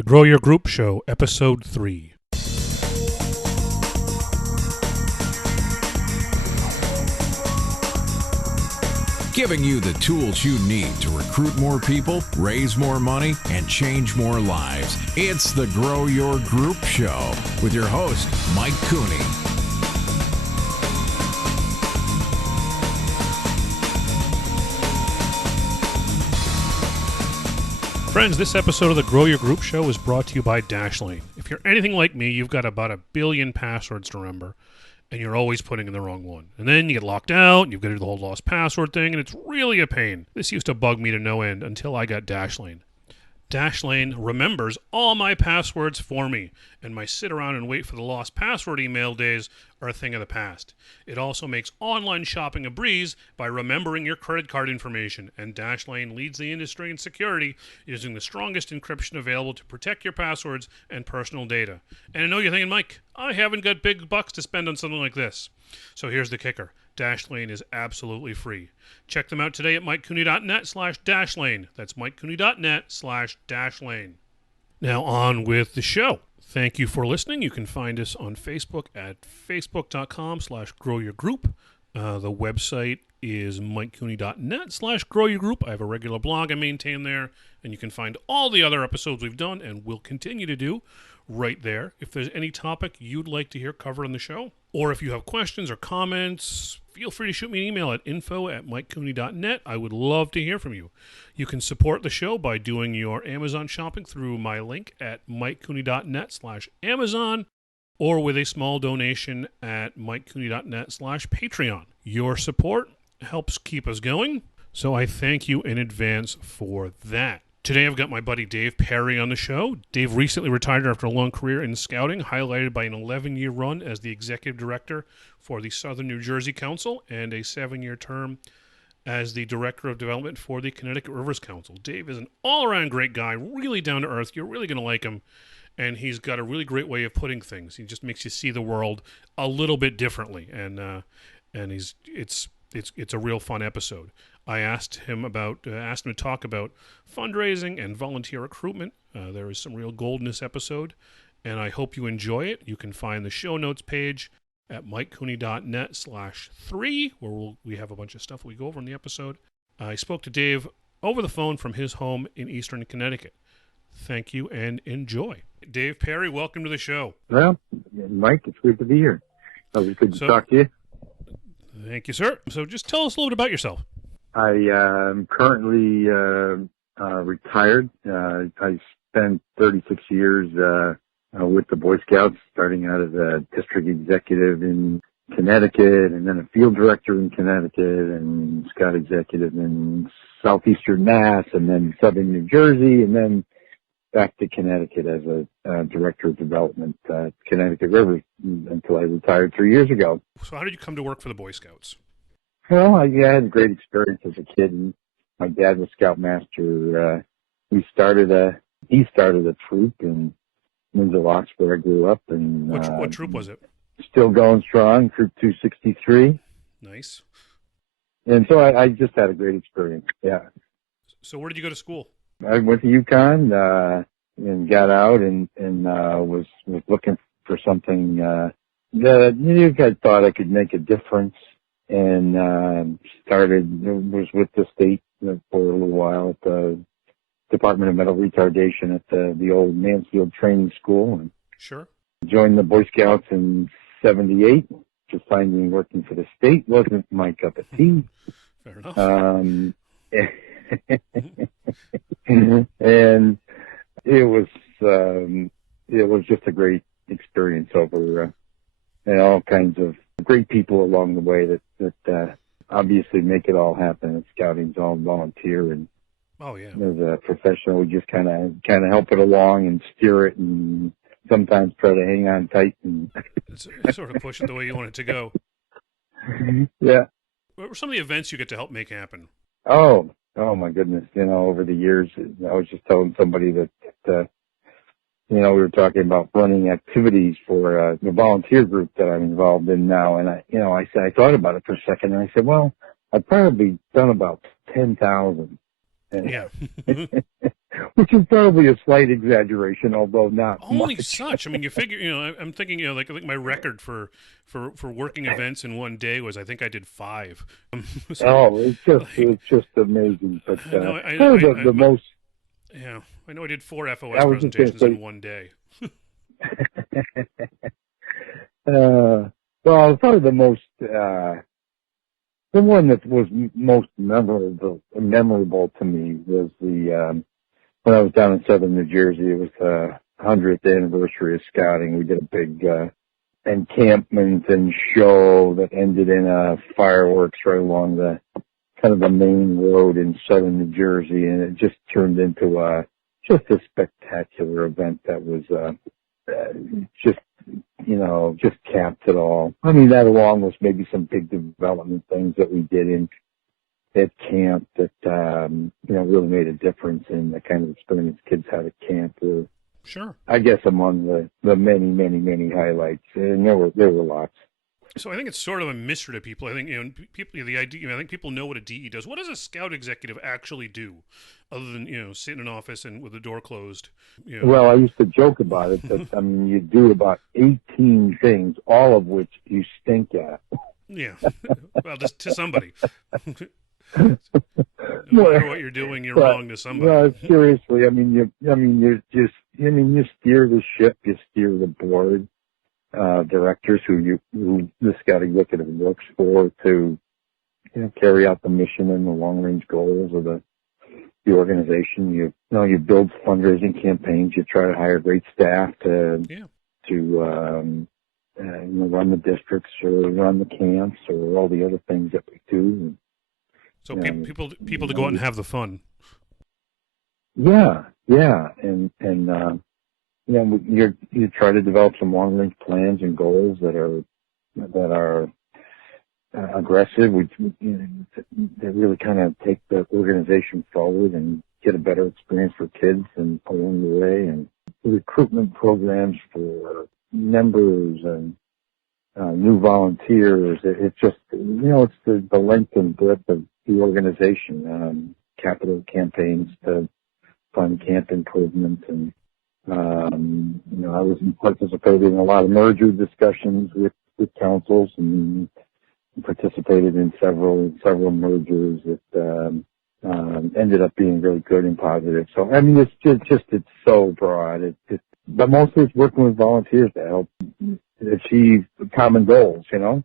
The Grow Your Group Show, Episode 3. Giving you the tools you need to recruit more people, raise more money, and change more lives. It's the Grow Your Group Show with your host, Mike Cooney. Friends, this episode of the Grow Your Group Show is brought to you by Dashlane. If you're anything like me, you've got about 1 billion passwords to remember, and you're always putting in the wrong one. And then you get locked out, and you've got to do the whole lost password thing, and it's really a pain. This used to bug me to no end until I got Dashlane. Dashlane remembers all my passwords for me, and my sit around and wait for the lost password email days are a thing of the past. It also makes online shopping a breeze by remembering your credit card information, and Dashlane leads the industry in security using the strongest encryption available to protect your passwords and personal data. And I know you're thinking, Mike, I haven't got big bucks to spend on something like this. So here's the kicker. Dashlane is absolutely free. Check them out today at MikeCooney.net/Dashlane. That's MikeCooney.net/Dashlane. Now on with the show. Thank you for listening. You can find us on Facebook at facebook.com/growyourgroup. The website is MikeCooney.net/growyourgroup. I have a regular blog I maintain there, and you can find all the other episodes we've done and will continue to do right there. If there's any topic you'd like to hear covered on the show, or if you have questions or comments, feel free to shoot me an email at info@MikeCooney.net. I would love to hear from you. You can support the show by doing your Amazon shopping through my link at MikeCooney.net/Amazon, or with a small donation at MikeCooney.net/Patreon. Your support helps keep us going, so I thank you in advance for that. Today I've got my buddy Dave Parry on the show. Dave recently retired after a long career in scouting, highlighted by an 11-year run as the executive director for the Southern New Jersey Council and a 7-year term as the director of development for the Connecticut Rivers Council. Dave is an all-around great guy, really down to earth. You're really going to like him, and he's got a really great way of putting things. He just makes you see the world a little bit differently, and it's a real fun episode. I asked him to talk about fundraising and volunteer recruitment. There is some real gold in this episode, and I hope you enjoy it. You can find the show notes page at MikeCooney.net/3, where we have a bunch of stuff we go over in the episode. I spoke to Dave over the phone from his home in Eastern Connecticut. Thank you and enjoy. Dave Parry, welcome to the show. Well, Mike, it's good to be here. Always good to talk to you. Thank you, sir. So just tell us a little bit about yourself. I am currently retired. I spent 36 years with the Boy Scouts, starting out as a district executive in Connecticut, and then a field director in Connecticut, and scout executive in southeastern Mass, and then southern New Jersey, and then back to Connecticut as a director of development at Connecticut River until I retired 3 years ago. So how did you come to work for the Boy Scouts? Well, I had a great experience as a kid. And my dad was scoutmaster. He started a troop in Windsor Locks, where I grew up. And what troop was it? Still going strong, Troop 263. Nice. And so I just had a great experience. Yeah. So where did you go to school? I went to UConn and got out and was looking for something that I thought I could make a difference. And was with the state for a little while at the Department of Mental Retardation at the old Mansfield Training School. And sure. Joined the Boy Scouts in 1978. Just finding working for the state wasn't my cup of tea. Fair enough. And it was just a great experience over and all kinds of great people along the way that obviously make it all happen. Scouting's all volunteer, and oh yeah, as a professional, we just kind of help it along and steer it, and sometimes try to hang on tight and sort of push it the way you want it to go. Yeah. What were some of the events you get to help make happen? Oh my goodness! Over the years, I was just telling somebody that we were talking about running activities for the volunteer group that I'm involved in now. And I thought about it for a second, and I said, well, I've probably done about 10,000. Yeah. which is probably a slight exaggeration, although not Only much. such. I mean, you figure, I'm thinking, like I think my record for working events in one day was, I think I did 5. So, Oh, like, it's just amazing. But no, probably the most. yeah, I know I did 4 FOS I was just going to presentations say. in one day. Well, probably the one that was most memorable to me was when I was down in southern New Jersey. It was the 100th anniversary of scouting. We did a big encampment and show that ended in fireworks right along the kind of the main road in southern New Jersey, and it just turned into just a spectacular event that was just just capped it all. I mean, that along with maybe some big development things that we did at camp that really made a difference in the kind of experience kids had at camp. Sure. I guess among the many, many, many highlights, and there were lots. So I think it's sort of a mystery to people. I think people the idea. I think people know what a DE does. What does a scout executive actually do, other than sit in an office and with the door closed? Well, I used to joke about it, but I mean, you do about 18 things, all of which you stink at. Yeah, well, just to somebody. No matter what you're doing, you're wrong to somebody. No, seriously. I mean, you steer the ship, you steer the board. Directors who the scout executive works for to carry out the mission and the long range goals of the organization. You build fundraising campaigns. You try to hire great staff to run the districts or run the camps or all the other things that we do. So people to go out and have the fun. Yeah, and you try to develop some long range plans and goals that are aggressive. They really kind of take the organization forward and get a better experience for kids and along the way, and recruitment programs for members and new volunteers. It's just it's the length and breadth of the organization. Capital campaigns to fund camp improvement and. I was participating in a lot of merger discussions with councils and participated in several mergers that ended up being really good and positive. So I mean, it's so broad. But mostly it's working with volunteers to help achieve common goals. And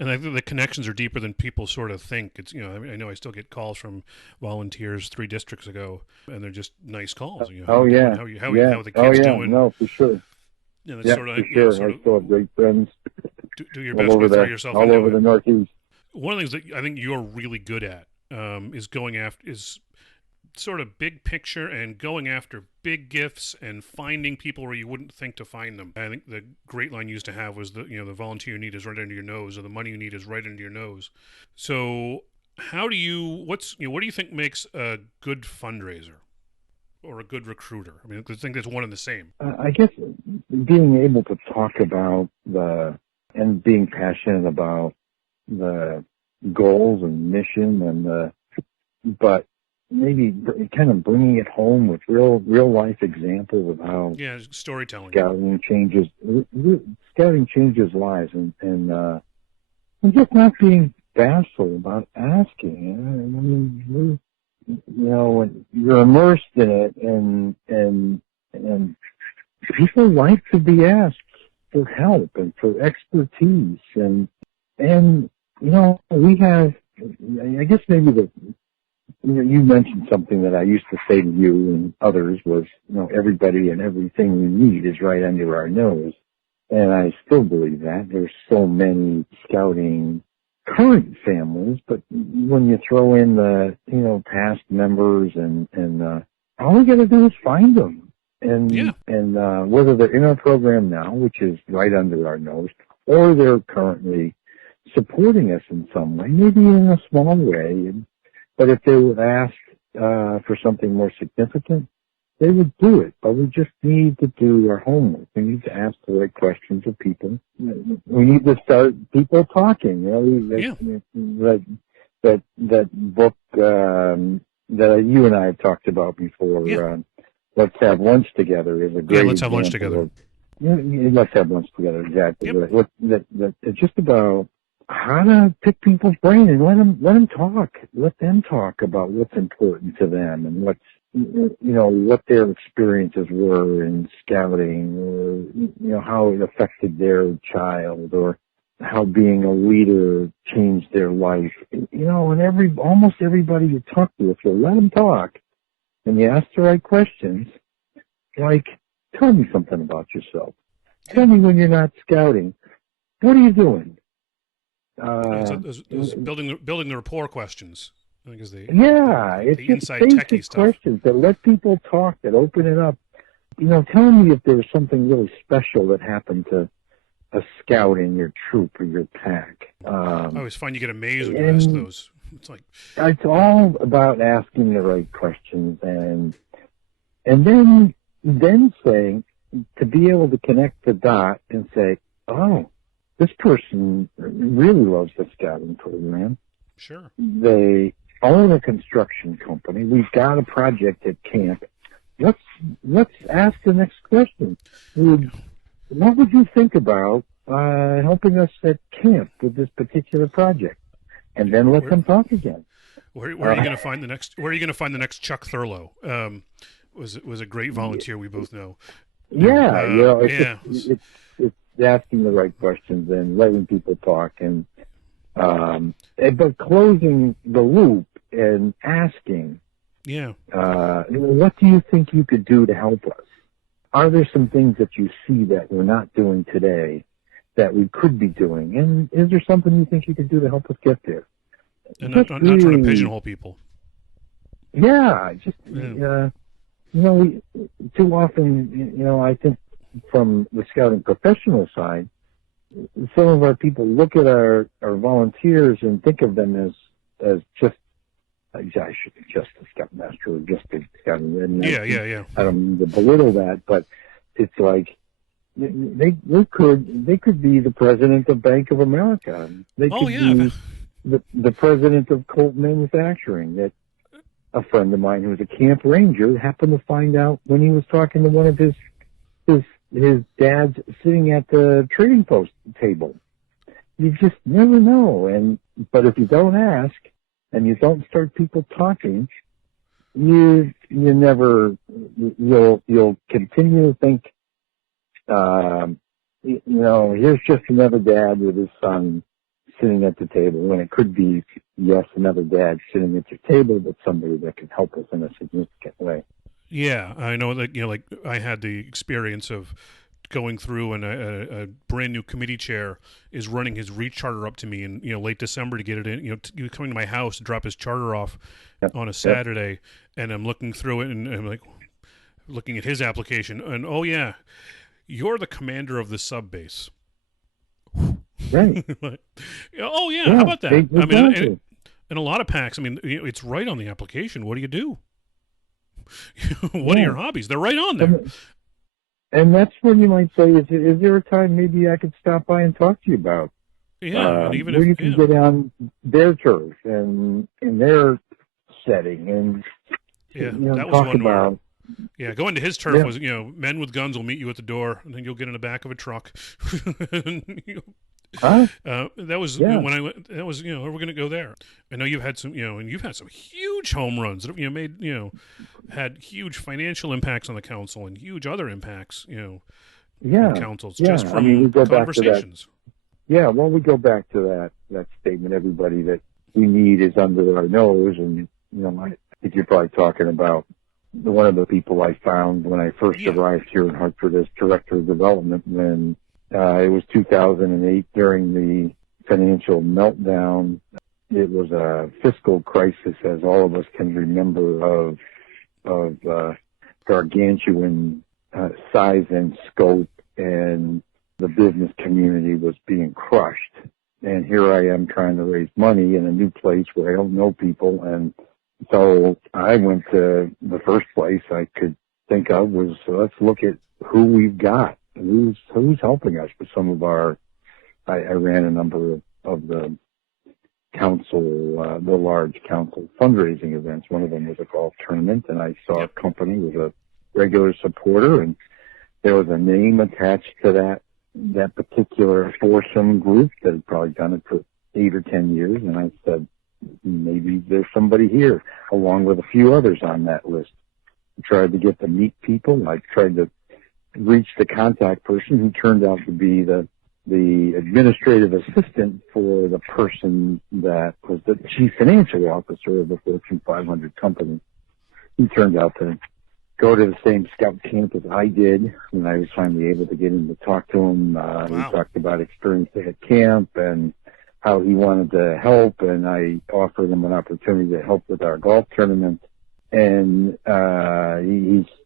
I think the connections are deeper than people sort of think. It's I know I still get calls from volunteers 3 districts ago, and they're just nice calls. How the kids doing? No, for sure. For sure. I still have great friends. Do your best to throw yourself all over the Northeast. One of the things that I think you're really good at is sort of big picture and going after big gifts and finding people where you wouldn't think to find them. I think the great line you used to have was the volunteer you need is right under your nose, or the money you need is right under your nose. So what do you think makes a good fundraiser or a good recruiter? I mean, I think that's one and the same. I guess being able to talk about and being passionate about the goals and mission but maybe kind of bringing it home with real life examples of how storytelling scouting changes lives and just not being bashful about asking. I mean, when you're immersed in it and people like to be asked for help and for expertise and we have, I guess maybe you mentioned something that I used to say to you and others was, everybody and everything we need is right under our nose. And I still believe that. There's so many scouting current families, but when you throw in the, past members and all we got to do is find them. And whether they're in our program now, which is right under our nose, or they're currently supporting us in some way, maybe in a small way, but if they were asked for something more significant, they would do it. But we just need to do our homework. We need to ask the right questions of people. We need to start people talking. That book that you and I have talked about before. let's have lunch together is a great let's have lunch example together. let's have lunch together, exactly. Yep. It's just about how to pick people's brain and let them talk. Let them talk about what's important to them and what their experiences were in scouting, or how it affected their child, or how being a leader changed their life. And almost everybody you talk to, if you let them talk and you ask the right questions, like, tell me something about yourself. Tell me when you're not scouting. What are you doing? Those building the rapport questions. I think is the it's the just inside techie basic stuff. questions that let people talk, that open it up. Tell me if there was something really special that happened to a scout in your troop or your pack. I always find you get amazed when you ask those. It's like it's all about asking the right questions and then saying, to be able to connect the dot and say, oh, this person really loves the scouting program. Sure. They own a construction company. We've got a project at camp. Let's ask the next question. What would you think about helping us at camp with this particular project? And then let them talk again. Where are you going to find the next? Where are you going to find the next Chuck Thurlow? Was a great volunteer we both know. It's asking the right questions and letting people talk, and but closing the loop and asking, what do you think you could do to help us? Are there some things that you see that we're not doing today that we could be doing? And is there something you think you could do to help us get there? And not trying to pigeonhole people. Too often, I think from the scouting professional side, some of our people look at our volunteers and think of them as just, I should be just a scoutmaster or just a scouting red. Yeah. I don't mean to belittle that, but it's like they could be the president of Bank of America. They could be the president of Colt Manufacturing. That a friend of mine who was a camp ranger happened to find out when he was talking to one of his dads sitting at the trading post table. You just never know. But if you don't ask and you don't start people talking, you'll continue to think, here's just another dad with his son sitting at the table, when it could be, yes, another dad sitting at your table, but somebody that can help us in a significant way. Yeah, I know that, like I had the experience of going through, and a brand new committee chair is running his recharter up to me in late December to get it in, coming to my house to drop his charter off on a Saturday, and I'm looking through it and I'm like looking at his application, and you're the commander of the sub base. Right. How about that? Exactly. I mean, in a lot of packs, I mean, it's right on the application. What do you do? What are your hobbies? They're right on there. And that's when you might say, is there a time maybe I could stop by and talk to you about? And even where you can get on their turf and in their setting, and that was talk one about. Going to his turf was, men with guns will meet you at the door, and then you'll get in the back of a truck. That was when I went. That was we're going to go there. I know you've had some, and you've had some huge home runs that made had huge financial impacts on the council and huge other impacts, on councils just from we go conversations. Back to that. We go back to that statement. Everybody that we need is under our nose, and I think you're probably talking about one of the people I found when I first arrived here in Hartford as director of development when. It was 2008 during the financial meltdown. It was a fiscal crisis, as all of us can remember, of gargantuan size and scope, and the business community was being crushed. And here I am trying to raise money in a new place where I don't know people. And so I went to the first place I could think of was, let's look at who we've got. Who's helping us with some of our? I ran a number of the council, the large council fundraising events. One of them was a golf tournament, and I saw a company with regular supporter, and there was a name attached to that particular foursome group that had probably done it for 8 or 10 years, and I said, maybe there's somebody here, along with a few others on that list. I tried to get to meet people. I tried to reach the contact person, who turned out to be the administrative assistant for the person that was the chief financial officer of the Fortune 500 company. He turned out to go to the same scout camp as I did, and I was finally able to get him to talk to him. Wow. We talked about experience at camp and how he wanted to help, and I offered him an opportunity to help with our golf tournament. And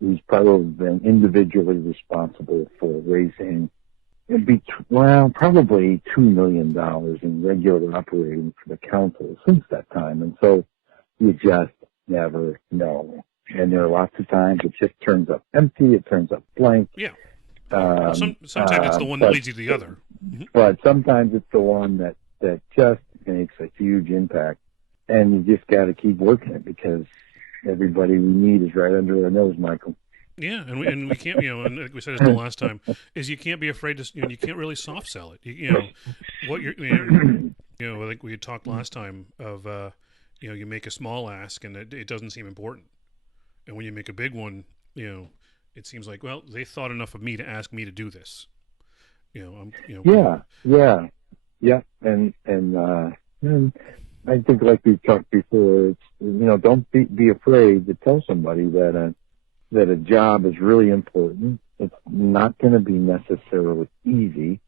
he's probably been individually responsible for raising probably $2 million in regular operating for the council since that time. And so you just never know. And there are lots of times it just turns up empty, it turns up blank. Yeah. Sometimes it's the one that leads you to the other. Mm-hmm. But sometimes it's the one that just makes a huge impact. And you just got to keep working it, because everybody we need is right under our nose, Michael. Yeah, and we can't, and like we said this the last time, is you can't be afraid to, you can't really soft sell it. What you're, like we had talked last time of, you make a small ask and it doesn't seem important, and when you make a big one, it seems like, well, they thought enough of me to ask me to do this. Yeah, and I think, like we've talked before, it's, don't be afraid to tell somebody that a job is really important. It's not going to be necessarily easy.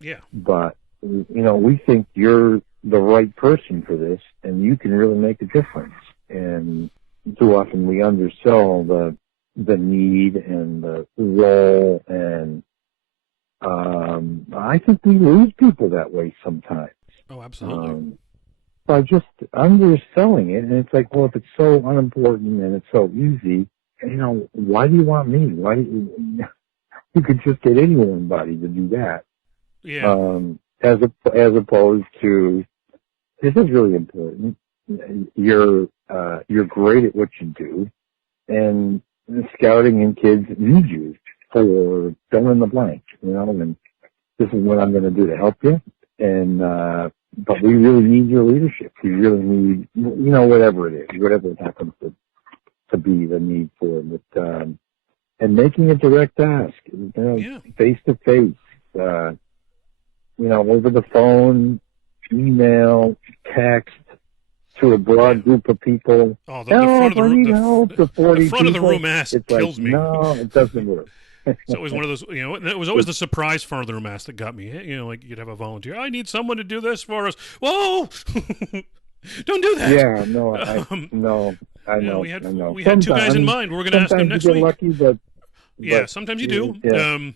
Yeah. But, we think you're the right person for this, and you can really make a difference. And too often we undersell the need and the role, and I think we lose people that way sometimes. Oh, absolutely. By just underselling it, and it's like, well, if it's so unimportant and it's so easy, why do you want me? Why do you could just get anybody to do that? Yeah. As opposed to, this is really important. You're great at what you do, and scouting and kids need you for fill in the blank, and this is what I'm going to do to help you. And, but we really need your leadership. We really need, whatever it is, whatever it happens to be the need for it. But, and making a direct ask, face to face, over the phone, email, text, to a broad group of people. Oh, the front of the room, the front of the room ask kills me. No, it doesn't work. It's always one of those, it was always the surprise front of the room ask that got me. Like you'd have a volunteer. I need someone to do this for us. Whoa! Don't do that. Yeah, no, I know. We had two guys in mind. We're going to ask them next week. Lucky, but sometimes you do. Yeah.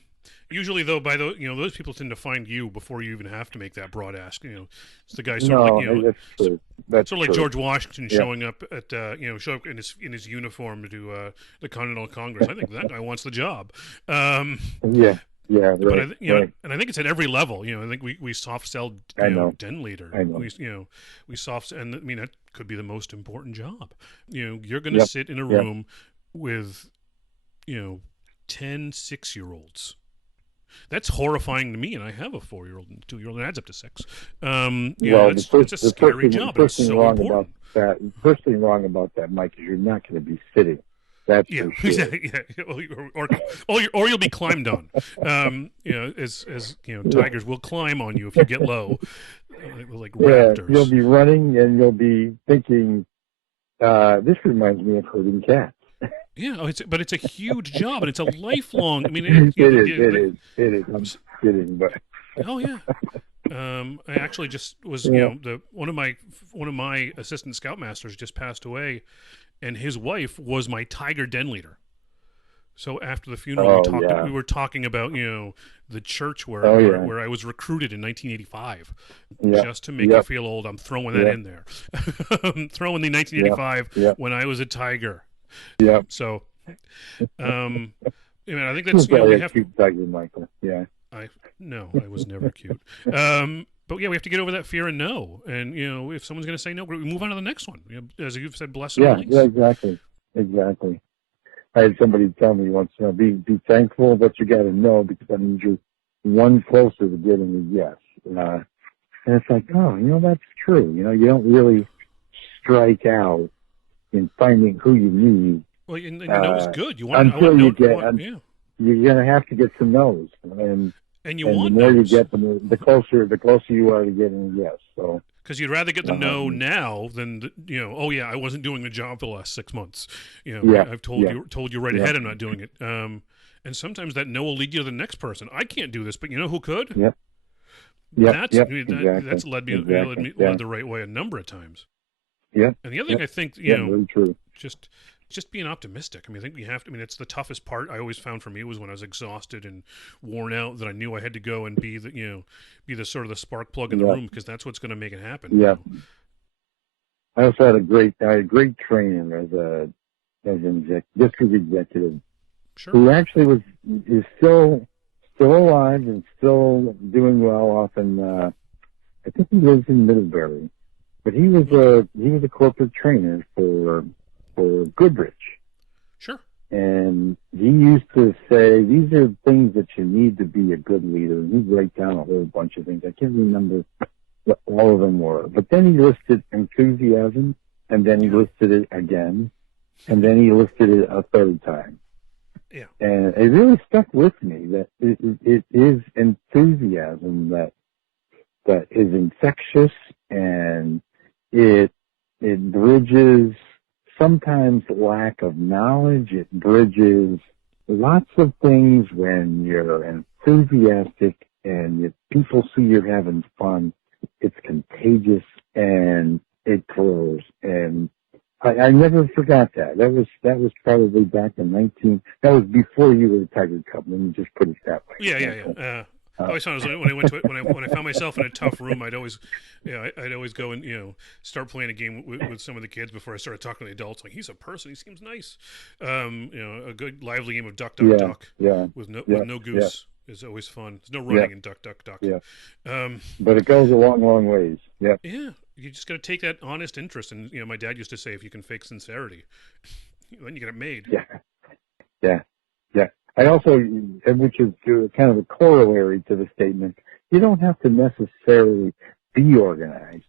Usually, though, by those people tend to find you before you even have to make that broad ask. It's the guy that's true. That's sort of like true. George Washington showing up at show up in his uniform to do the Continental Congress. I think that guy wants the job. Yeah, right. But right. And I think it's at every level. I think we soft sell den leader. I know. We soft, and that could be the most important job. You're going to sit in a room with 10 6-year-olds. That's horrifying to me, and I have a 4-year-old and a 2-year-old, and it adds up to 6. It's a scary job, but it's so important. The first thing wrong about that, Mike, is you're not going to be sitting. That's for sure. Exactly. Or you'll be climbed on. As tigers will climb on you if you get low, like raptors. You'll be running, and you'll be thinking, this reminds me of herding cats. Yeah, but it's a huge job, and it's a lifelong. It is. I'm kidding, but oh yeah. I actually just was, one of my assistant scoutmasters just passed away, and his wife was my tiger den leader. So after the funeral, we were talking about the church where I was recruited in 1985, just to make you feel old. I'm throwing that in there. I'm throwing the 1985 when I was a tiger. Yeah. So, I think that's we have cute tiger, Michael. Yeah. I was never cute. But we have to get over that fear and no. And if someone's going to say no, we move on to the next one. As you've said, bless and release. Yeah, exactly. I had somebody tell me once, be thankful of what you got to know, because that means you're one closer to getting a yes. And it's like, oh, that's true. You don't really strike out in finding who you need. Well, and it's good. You want until you get, yeah. You're going to have to get some no's. And you want the more no's. you get, the closer you are to getting a yes. So. Because you'd rather get the no now than oh yeah, I wasn't doing the job for the last 6 months. I've told you right ahead I'm not doing it. And sometimes that no will lead you to the next person. I can't do this, but you know who could? Yep. That's Exactly. that's led the right way a number of times. Yeah. And the other thing I think very true. Just being optimistic. I mean, I think we have to. I mean, it's the toughest part. I always found for me was when I was exhausted and worn out that I knew I had to go and be the sort of the spark plug in the room, because that's what's going to make it happen. Yeah. I also had a great trainer as an district executive, who actually is still alive and still doing well off in, I think he lives in Middlebury, but he was a corporate trainer for Goodrich. Sure. And he used to say, these are things that you need to be a good leader. And he'd write down a whole bunch of things. I can't remember what all of them were. But then he listed enthusiasm, and then he listed it again, and then he listed it a third time. Yeah. And it really stuck with me that it is enthusiasm that is infectious, and it bridges sometimes lack of knowledge. It bridges lots of things when you're enthusiastic and if people see you're having fun. It's contagious and it grows. And I never forgot that. That was probably back in that was before you were the Tiger Cub. Let me just put it that way. Yeah. I always found when I found myself in a tough room, I'd always go and start playing a game with some of the kids before I started talking to the adults. Like, he's a person, he seems nice. A good lively game of duck with no goose is always fun. There's no running in duck. Yeah. But it goes a long ways. Yeah. Yeah. You just got to take that honest interest, and my dad used to say, if you can fake sincerity, then you get it made. Yeah. I also, which is kind of a corollary to the statement, you don't have to necessarily be organized.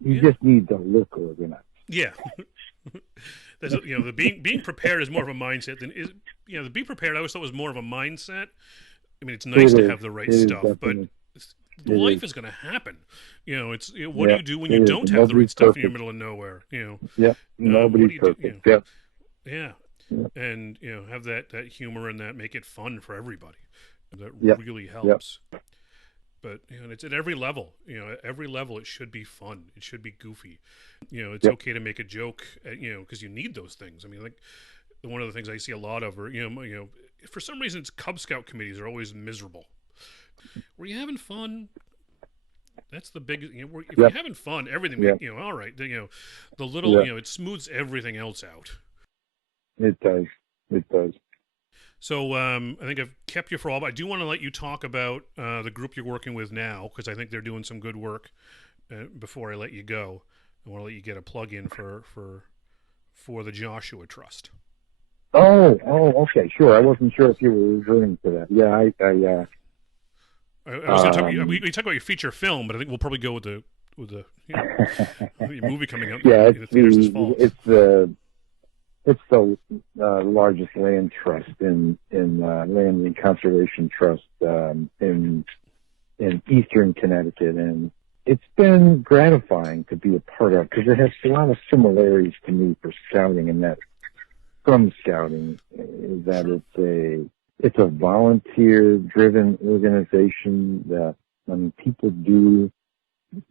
You just need to look organized. Yeah. The being prepared is more of a mindset than the be prepared I always thought was more of a mindset. I mean, it's nice to have the right stuff, but life is going to happen. It's what do you do when you don't have the right stuff and you're in the middle of nowhere? Nobody's perfect. Yeah. And have that humor and that make it fun for everybody. That really helps. But it's at every level. At every level it should be fun. It should be goofy. It's okay to make a joke. Because you need those things. I mean, like one of the things I see a lot of are for some reason it's Cub Scout committees are always miserable. Were you having fun? That's the big. If you're having fun, everything. All right. The little. It smooths everything else out. It does. So I think I've kept you for all, but I do want to let you talk about the group you're working with now, because I think they're doing some good work. Before I let you go, I want to let you get a plug in for the Joshua Trust. Oh, okay, sure. I wasn't sure if you were referring to that. Yeah, I was going to talk. We talk about your feature film, but I think we'll probably go with the your movie coming out. Yeah, in the theaters this fall. It's the largest land trust in land and conservation trust in Eastern Connecticut, and it's been gratifying to be a part of, because it has a lot of similarities to me for scouting, and that from scouting is that it's a volunteer-driven organization that people do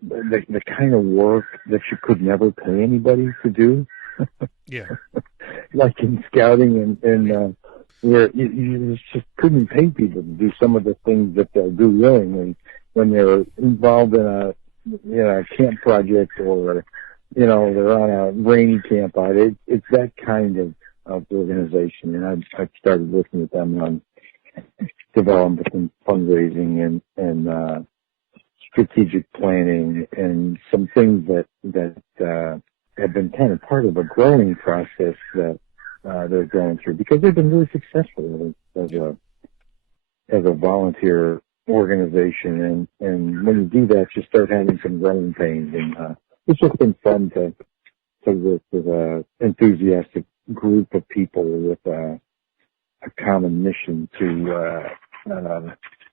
the kind of work that you could never pay anybody to do. Yeah. Like in scouting and where you just couldn't pay people to do some of the things that they'll do willingly when they're involved in a camp project, or they're on a rainy camp out. It's that kind of organization, and I've started working with them on development and fundraising and strategic planning and some things that have been kind of part of a growing process that they're going through, because they've been really successful as a volunteer organization. And when you do that, you start having some growing pains. And it's just been fun to work with an enthusiastic group of people with a common mission to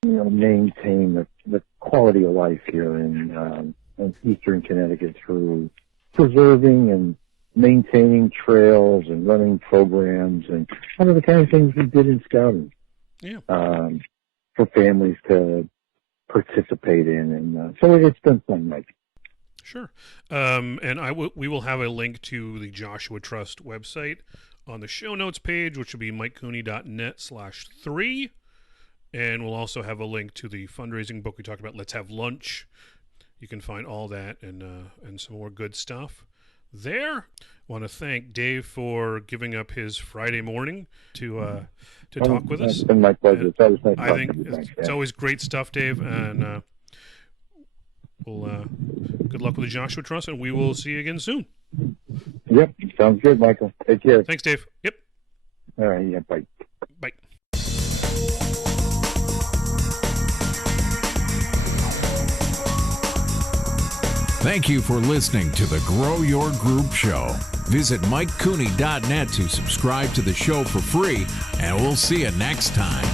maintain the quality of life here in Eastern Connecticut through preserving and maintaining trails and running programs and kind of the kind of things we did in scouting. Yeah. For families to participate in. And so it's been fun, Mike. Sure. And we will have a link to the Joshua Trust website on the show notes page, which will be mikecooney.net/3. And we'll also have a link to the fundraising book we talked about, Let's Have Lunch. You can find all that and some more good stuff there. I want to thank Dave for giving up his Friday morning to talk with us. It's been my pleasure. It's always nice I think talking to you. it's always great stuff, Dave. And we'll good luck with the Joshua Trust, and we will see you again soon. Yep, sounds good, Michael. Take care. Thanks, Dave. Yep. All right, yeah, bye. Bye. Thank you for listening to the Grow Your Group Show. Visit MikeCooney.net to subscribe to the show for free, and we'll see you next time.